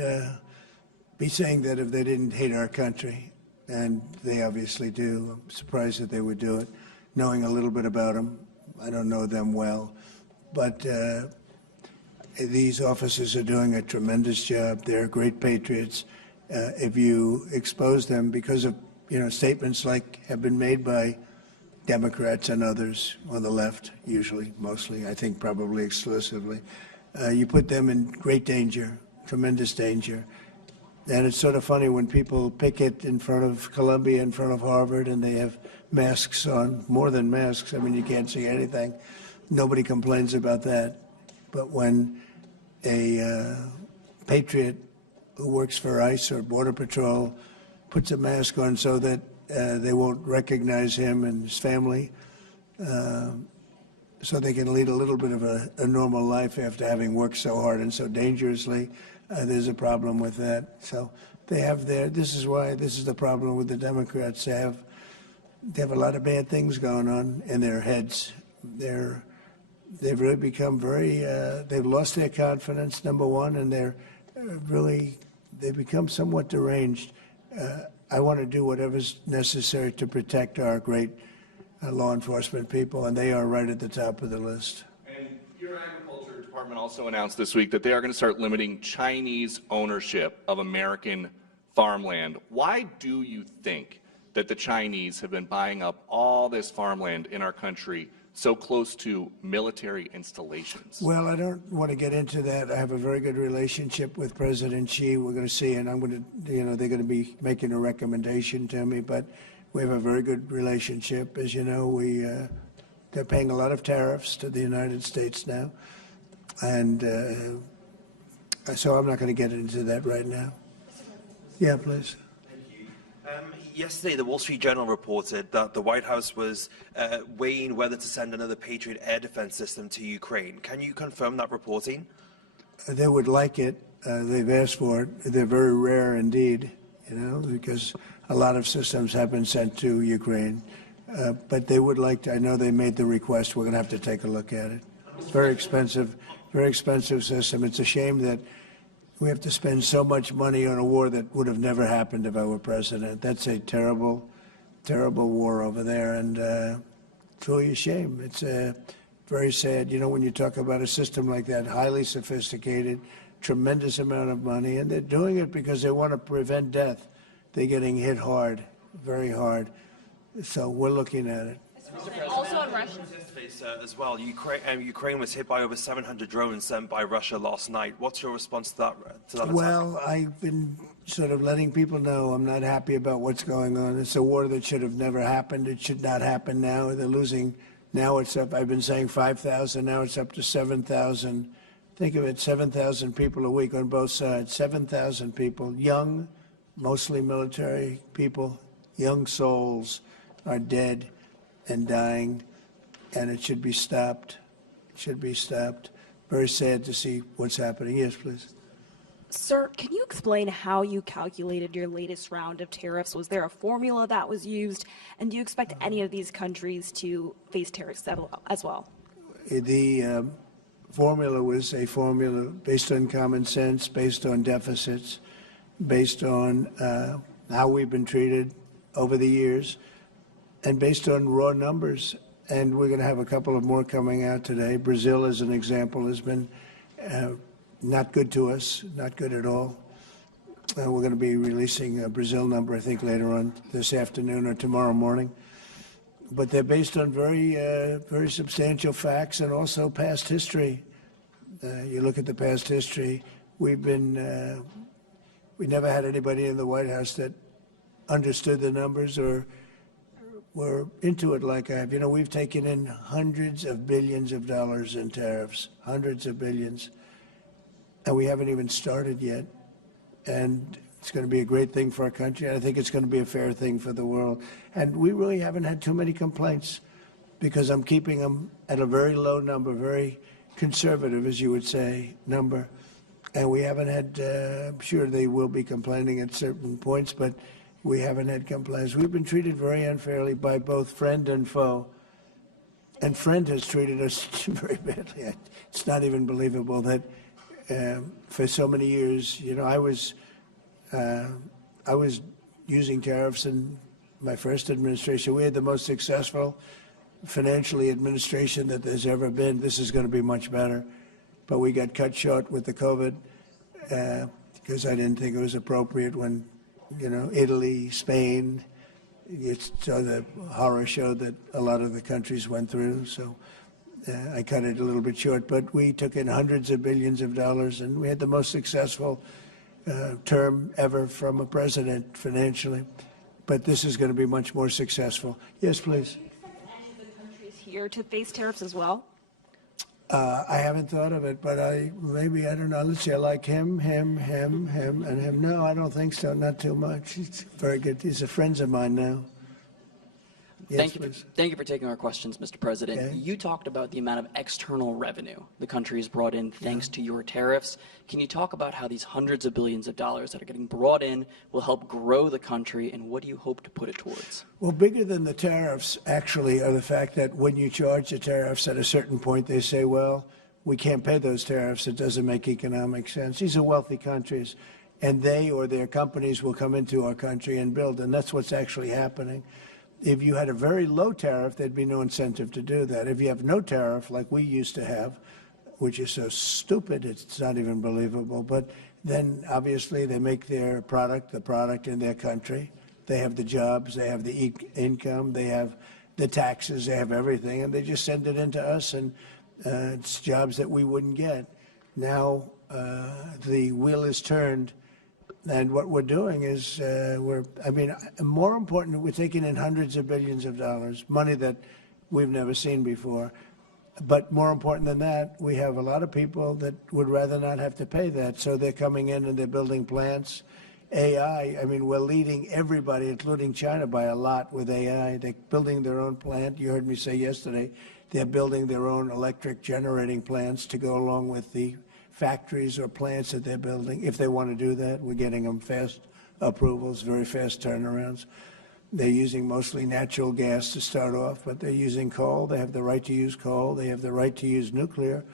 be saying that if they didn't hate our country. and they obviously do. I'm surprised that they would do it, knowing a little bit about them. I don't know them well, but these officers are doing a tremendous job. They're great patriots. If you expose them because of statements like have been made by Democrats and others on the left, usually, mostly, I think probably exclusively, you put them in great danger, tremendous danger. And it's sort of funny when people picket in front of Columbia, in front of Harvard, and they have masks on, more than masks. I mean, you can't see anything. Nobody complains about that. But when a patriot who works for ICE or Border Patrol puts a mask on so that they won't recognize him and his family, so they can lead a little bit of a normal life after having worked so hard and so dangerously, there's a problem with that. So they have this is the problem with the Democrats. They have a lot of bad things going on in their heads. They've really become they've lost their confidence, number one, and they've become somewhat deranged. I want to do whatever's necessary to protect our great law enforcement people, and they are right at the top of the list. And your agriculture department also announced this week that they are going to start limiting Chinese ownership of American farmland. Why do you think that the Chinese have been buying up all this farmland in our country so close to military installations? Well, I don't want to get into that. I have a very good relationship with President Xi. We're going to see, and I'm going to, they're going to be making a recommendation to me, but we have a very good relationship. As you know, they're paying a lot of tariffs to the United States now, and so I'm not going to get into that right now. Yeah, please. Yesterday, the Wall Street Journal reported that the White House was weighing whether to send another Patriot air defense system to Ukraine. Can you confirm that reporting? They would like it. They've asked for it. They're very rare indeed, because a lot of systems have been sent to Ukraine. But they would like to. I know they made the request. We're going to have to take a look at it. It's very expensive system. It's a shame that we have to spend so much money on a war that would have never happened if I were president. That's a terrible, terrible war over there, and it's really a shame. It's very sad. When you talk about a system like that, highly sophisticated, tremendous amount of money, and they're doing it because they want to prevent death. They're getting hit hard, very hard. So we're looking at it. Also on Russia. As well, Ukraine was hit by over 700 drones sent by Russia last night. What's your response to that Well, I've been sort of letting people know I'm not happy about what's going on. It's a war that should have never happened. It should not happen now. They're losing. Now it's up. I've been saying 5,000. Now it's up to 7,000. Think of it, 7,000 people a week on both sides. 7,000 people, young, mostly military people, young souls are dead and dying, and it should be stopped. It should be stopped. Very sad to see what's happening. Yes, please. Sir, can you explain how you calculated your latest round of tariffs? Was there a formula that was used? And do you expect any of these countries to face tariffs as well? The formula was a formula based on common sense, based on deficits, based on how we've been treated over the years, and based on raw numbers. And we're going to have a couple of more coming out today. Brazil, as an example, has been not good to us, not good at all. We're going to be releasing a Brazil number, I think, later on this afternoon or tomorrow morning. But they're based on very substantial facts and also past history. You look at the past history, we never had anybody in the White House that understood the numbers or were into it like I have. We've taken in hundreds of billions of dollars in tariffs, hundreds of billions, and we haven't even started yet. And it's going to be a great thing for our country. I think it's going to be a fair thing for the world. And we really haven't had too many complaints because I'm keeping them at a very low number, very conservative, as you would say, number. And we haven't had, I'm sure they will be complaining at certain points, but we haven't had complaints. We've been treated very unfairly by both friend and foe. And friend has treated us very badly. It's not even believable that for so many years, I was using tariffs in my first administration. We had the most successful financially administration that there's ever been. This is going to be much better. But we got cut short with the COVID because I didn't think it was appropriate when, Italy, Spain, so the horror show that a lot of the countries went through. So I cut it a little bit short. But we took in hundreds of billions of dollars, and we had the most successful term ever from a president financially. But this is going to be much more successful. Yes, please. Do you expect any of the countries here to face tariffs as well? I haven't thought of it, but I don't know. Let's see, I like him, and him. No, I don't think so, not too much. He's very good. He's a friend of mine now. Yes, Thank you for taking our questions, Mr. President. Okay. You talked about the amount of external revenue the country has brought in thanks to your tariffs. Can you talk about how these hundreds of billions of dollars that are getting brought in will help grow the country, and what do you hope to put it towards? Well, bigger than the tariffs, actually, are the fact that when you charge the tariffs at a certain point, they say, well, we can't pay those tariffs. It doesn't make economic sense. These are wealthy countries, and they or their companies will come into our country and build, and that's what's actually happening. If you had a very low tariff, there'd be no incentive to do that. If you have no tariff, like we used to have, which is so stupid, it's not even believable, but then obviously they make their product, the product in their country. They have the jobs, they have the income, they have the taxes, they have everything, and they just send it into us, and it's jobs that we wouldn't get. Now the wheel is turned. And what we're doing is more important, we're taking in hundreds of billions of dollars, money that we've never seen before. But more important than that, we have a lot of people that would rather not have to pay that. So they're coming in and they're building plants. AI, we're leading everybody, including China, by a lot with AI. They're building their own plant. You heard me say yesterday, they're building their own electric generating plants to go along with the factories or plants that they're building. If they want to do that, we're getting them fast approvals, very fast turnarounds. They're using mostly natural gas to start off, but they're using coal. They have the right to use coal. They have the right to use nuclear.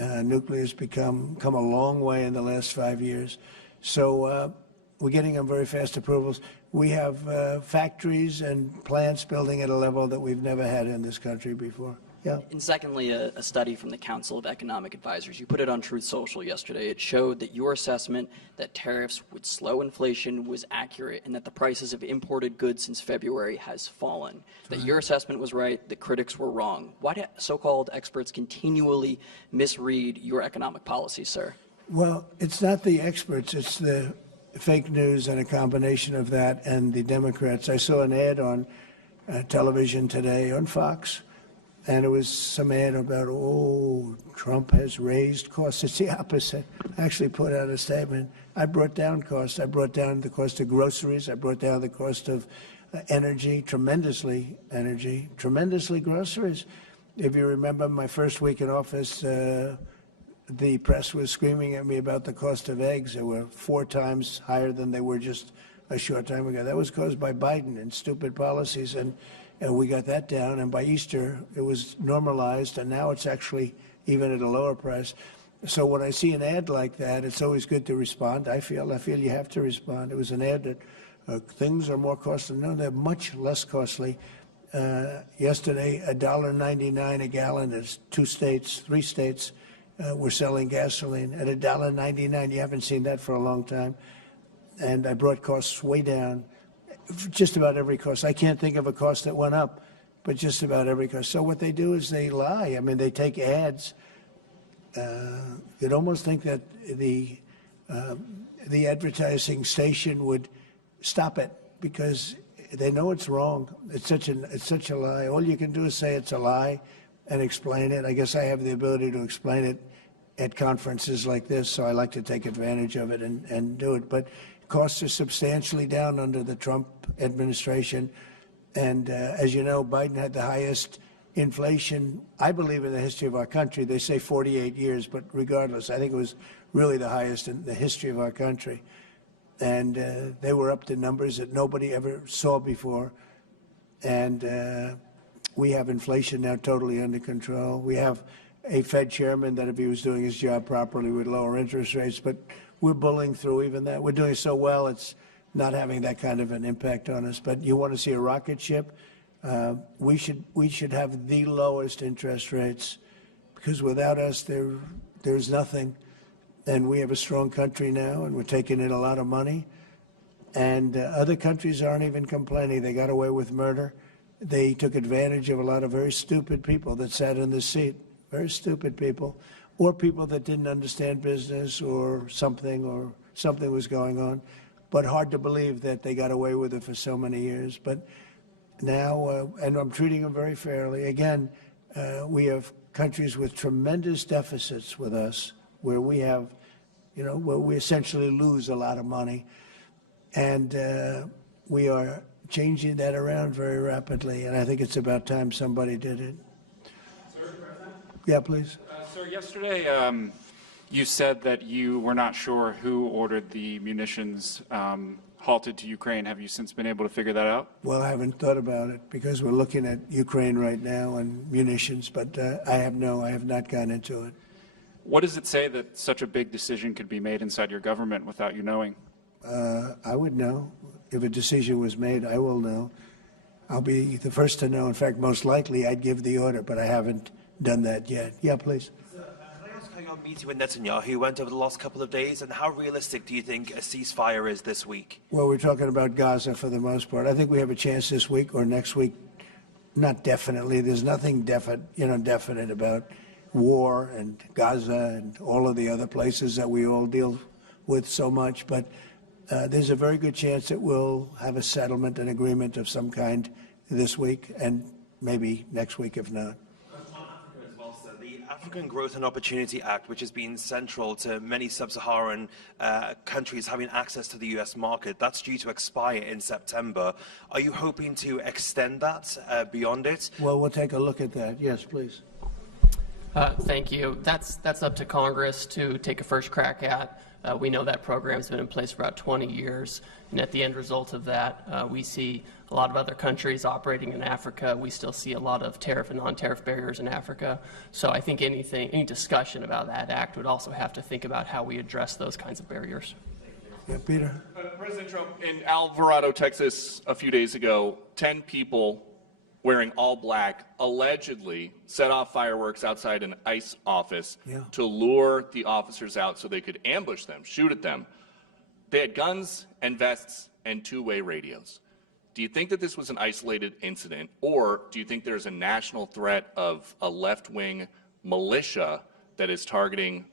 Nuclear has come a long way in the last 5 years. So we're getting them very fast approvals. We have factories and plants building at a level that we've never had in this country before. Yeah. And secondly, a study from the Council of Economic Advisors. You put it on Truth Social yesterday. It showed that your assessment that tariffs would slow inflation was accurate, and that the prices of imported goods since February has fallen. That your assessment was right, the critics were wrong. Why do so-called experts continually misread your economic policy, sir? Well, it's not the experts. It's the fake news and a combination of that and the Democrats. I saw an ad on television today on Fox. And it was some ad about, Trump has raised costs. It's the opposite. I actually put out a statement. I brought down costs. I brought down the cost of groceries. I brought down the cost of energy, tremendously groceries. If you remember my first week in office, the press was screaming at me about the cost of eggs. They were 4 times higher than they were just a short time ago. That was caused by Biden and stupid policies. And we got that down, and by Easter, it was normalized, and now it's actually even at a lower price. So when I see an ad like that, it's always good to respond. I feel you have to respond. It was an ad that things are more costly. No, they're much less costly. Yesterday, $1.99 a gallon. There's 3 states were selling gasoline at $1.99. You haven't seen that for a long time. And I brought costs way down. Just about every cost. I can't think of a cost that went up, but just about every cost. So what they do is they lie. They take ads. You'd almost think that the advertising station would stop it because they know it's wrong. It's such a lie. All you can do is say it's a lie and explain it. I guess I have the ability to explain it at conferences like this, so I like to take advantage of it and do it. But costs are substantially down under the Trump administration. And as you know, Biden had the highest inflation, I believe, in the history of our country. They say 48 years, but regardless, I think it was really the highest in the history of our country. And they were up to numbers that nobody ever saw before. And we have inflation now totally under control. We have a Fed chairman that if he was doing his job properly would lower interest rates, but we're bullying through even that. We're doing so well, it's not having that kind of an impact on us. But you want to see a rocket ship? We should have the lowest interest rates, because without us, there's nothing. And we have a strong country now, and we're taking in a lot of money. And other countries aren't even complaining. They got away with murder. They took advantage of a lot of very stupid people that sat in the seat, very stupid people, or people that didn't understand business or something was going on. But hard to believe that they got away with it for so many years. But now, and I'm treating them very fairly. Again, we have countries with tremendous deficits with us, where we have, where we essentially lose a lot of money. And we are changing that around very rapidly, and I think it's about time somebody did it. Sir, President? Yeah, please. Sir, yesterday you said that you were not sure who ordered the munitions halted to Ukraine. Have you since been able to figure that out? Well, I haven't thought about it, because we're looking at Ukraine right now and munitions, but I have not gone into it. What does it say that such a big decision could be made inside your government without you knowing? I would know. If a decision was made, I will know. I'll be the first to know. In fact, most likely I'd give the order, but I haven't done that yet. Yeah, please. Can I ask how your meeting with Netanyahu went over the last couple of days, and how realistic do you think a ceasefire is this week? Well, we're talking about Gaza for the most part. I think we have a chance this week or next week. Not definitely. There's nothing definite about war and Gaza and all of the other places that we all deal with so much, but there's a very good chance that we'll have a settlement, an agreement of some kind this week, and maybe next week if not. The African Growth and Opportunity Act, which has been central to many sub-Saharan countries having access to the U.S. market, that's due to expire in September. Are you hoping to extend that beyond it? Well, we'll take a look at that. Yes, please. Thank you. That's up to Congress to take a first crack at. We know that program's been in place for about 20 years, and at the end result of that, we see a lot of other countries operating in Africa. We still see a lot of tariff and non-tariff barriers in Africa. So I think any discussion about that act would also have to think about how we address those kinds of barriers. Yeah, Peter. President Trump, in Alvarado, Texas, a few days ago, 10 people wearing all black allegedly set off fireworks outside an ICE office to lure the officers out so they could ambush them, shoot at them. They had guns and vests and two-way radios. Do you think that this was an isolated incident, or do you think there's a national threat of a left-wing militia that is targeting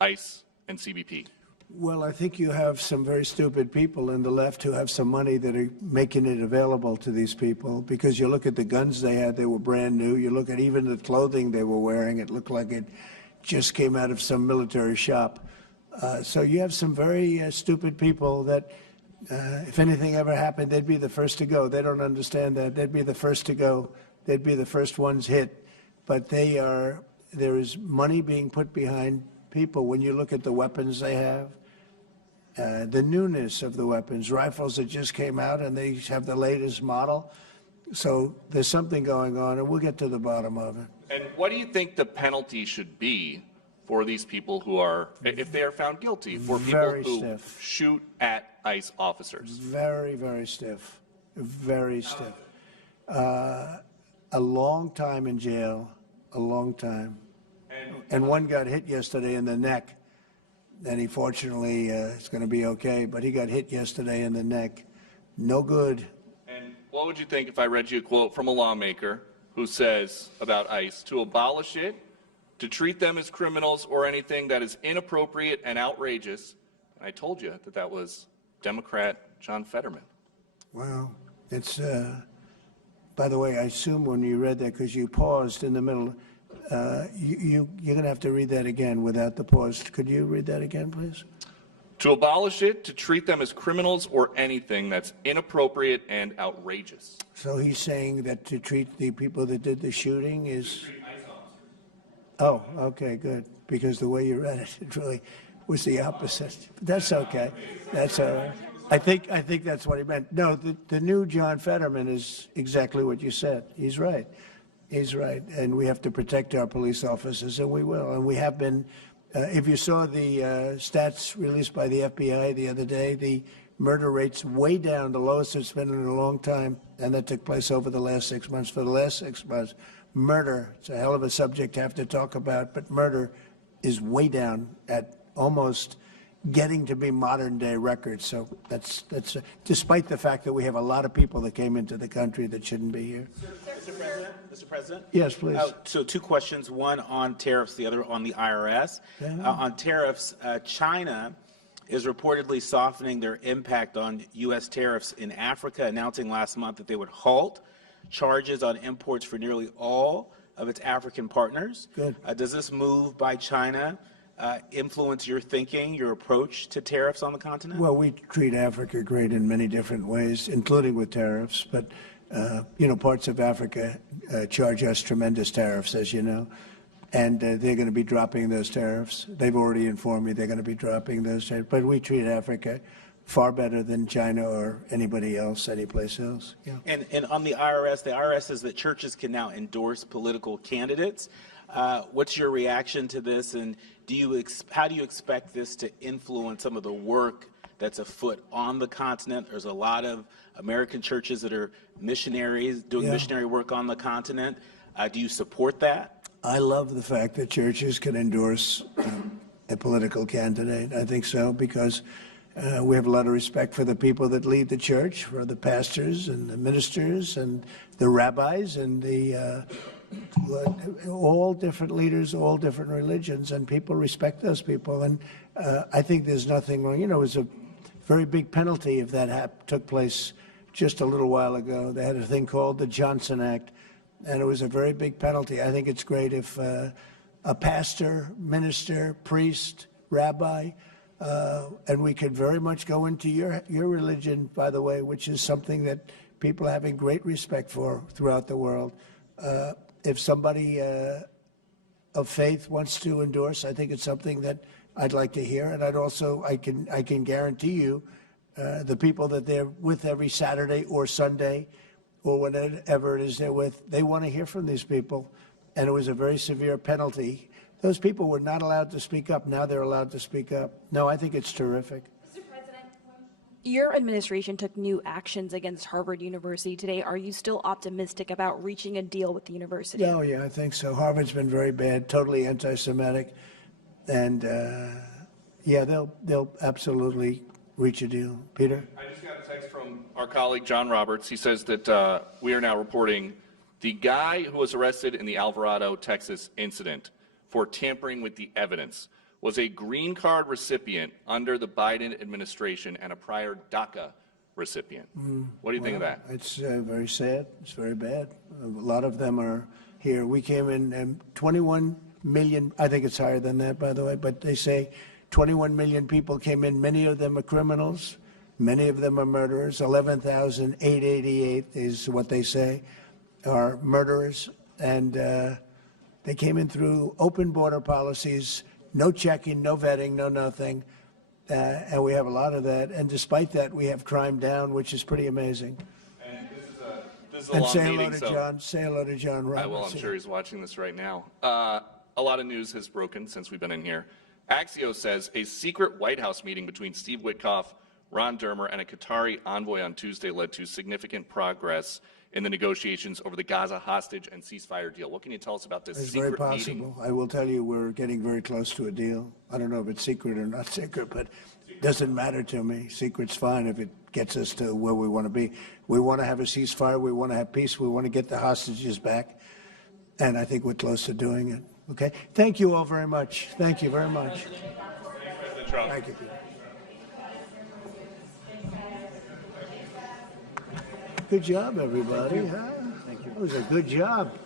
ICE and CBP? Well, I think you have some very stupid people in the left who have some money that are making it available to these people, because you look at the guns they had, they were brand new. You look at even the clothing they were wearing, it looked like it just came out of some military shop. So you have some very stupid people that, if anything ever happened, they'd be the first to go. They don't understand that. They'd be the first to go. They'd be the first ones hit. But there is money being put behind people. When you look at the weapons they have, the newness of the weapons, rifles that just came out and they have the latest model. So there's something going on, and we'll get to the bottom of it. And what do you think the penalty should be for these people who are, if they are found guilty, for people who shoot at ICE officers? Very, very stiff. Very stiff. A long time in jail, a long time. And one got hit yesterday in the neck, and he fortunately is going to be okay, but he got hit yesterday in the neck. No good. And what would you think if I read you a quote from a lawmaker who says about ICE, to abolish it, to treat them as criminals or anything that is inappropriate and outrageous? And I told you that that was Democrat John Fetterman. Well, it's, by the way, I assume when you read that, because you paused in the middle, you're going to have to read that again without the pause. Could you read that again, please? To abolish it, to treat them as criminals or anything that's inappropriate and outrageous. So he's saying that to treat the people that did the shooting is... Oh, okay, good. Because the way you read it, it really was the opposite. But that's okay. That's all right. I think that's what he meant. No, the new John Fetterman is exactly what you said. He's right. He's right. And we have to protect our police officers, and we will. And we have been, if you saw the stats released by the FBI the other day, the Murder rates way down, the lowest it's been in a long time, and that took place over the last 6 months. For the last 6 months, murder, it's a hell of a subject to have to talk about, but murder is way down at almost getting to be modern day records. So that's despite the fact that we have a lot of people that came into the country that shouldn't be here. Mr. President? Yes, please. So 2 questions, one on tariffs, the other on the IRS. On tariffs, China is reportedly softening their impact on U.S. tariffs in Africa, announcing last month that they would halt charges on imports for nearly all of its African partners. Good. Does this move by China influence your thinking, your approach to tariffs on the continent? Well, we treat Africa great in many different ways, including with tariffs. But, parts of Africa charge us tremendous tariffs, as you know. And they're going to be dropping those tariffs. They've already informed me they're going to be dropping those tariffs. But we treat Africa far better than China or anybody else, anyplace else. Yeah. And on the IRS says that churches can now endorse political candidates. What's your reaction to this, and how do you expect this to influence some of the work that's afoot on the continent? There's a lot of American churches that are missionaries doing missionary work on the continent. Do you support that? I love the fact that churches can endorse a political candidate. I think so, because we have a lot of respect for the people that lead the church, for the pastors and the ministers and the rabbis and the all different leaders, all different religions, and people respect those people. And I think there's nothing wrong. It was a very big penalty if that took place just a little while ago. They had a thing called the Johnson Act, and it was a very big penalty. I think it's great if a pastor, minister, priest, rabbi, and we could very much go into your religion, by the way, which is something that people are having great respect for throughout the world. If somebody of faith wants to endorse, I think it's something that I'd like to hear, and I can guarantee you, the people that they're with every Saturday or Sunday, or whatever it is they're with, they want to hear from these people, and it was a very severe penalty. Those people were not allowed to speak up. Now they're allowed to speak up. No, I think it's terrific. Mr. President, your administration took new actions against Harvard University today. Are you still optimistic about reaching a deal with the university? Oh, yeah, I think so. Harvard's been very bad, totally anti-Semitic, and they'll absolutely reach a deal. Peter? I just got a text from our colleague John Roberts. He says that we are now reporting the guy who was arrested in the Alvarado, Texas incident for tampering with the evidence was a green card recipient under the Biden administration and a prior DACA recipient. What do you think of that? It's very sad. It's very bad. A lot of them are here. We came in 21 million. I think it's higher than that, by the way, but they say 21 million people came in. Many of them are criminals. Many of them are murderers. 11,888 is what they say are murderers. And they came in through open border policies, no checking, no vetting, no nothing. And we have a lot of that. And despite that, we have crime down, which is pretty amazing. And this is a long say meeting, hello to John. Say hello to John Roberts. I will. I'm sure he's watching this right now. A lot of news has broken since we've been in here. Axios says a secret White House meeting between Steve Witkoff, Ron Dermer, and a Qatari envoy on Tuesday led to significant progress in the negotiations over the Gaza hostage and ceasefire deal. What can you tell us about this secret It's very possible. meeting? I will tell you we're getting very close to a deal. I don't know if it's secret or not secret, but it doesn't matter to me. Secret's fine if it gets us to where we want to be. We want to have a ceasefire. We want to have peace. We want to get the hostages back. And I think we're close to doing it. Okay? Thank you all very much. Thank you very much. President Trump. Thank you, Peter. Good job, everybody. Huh? Thank you. That was a good job.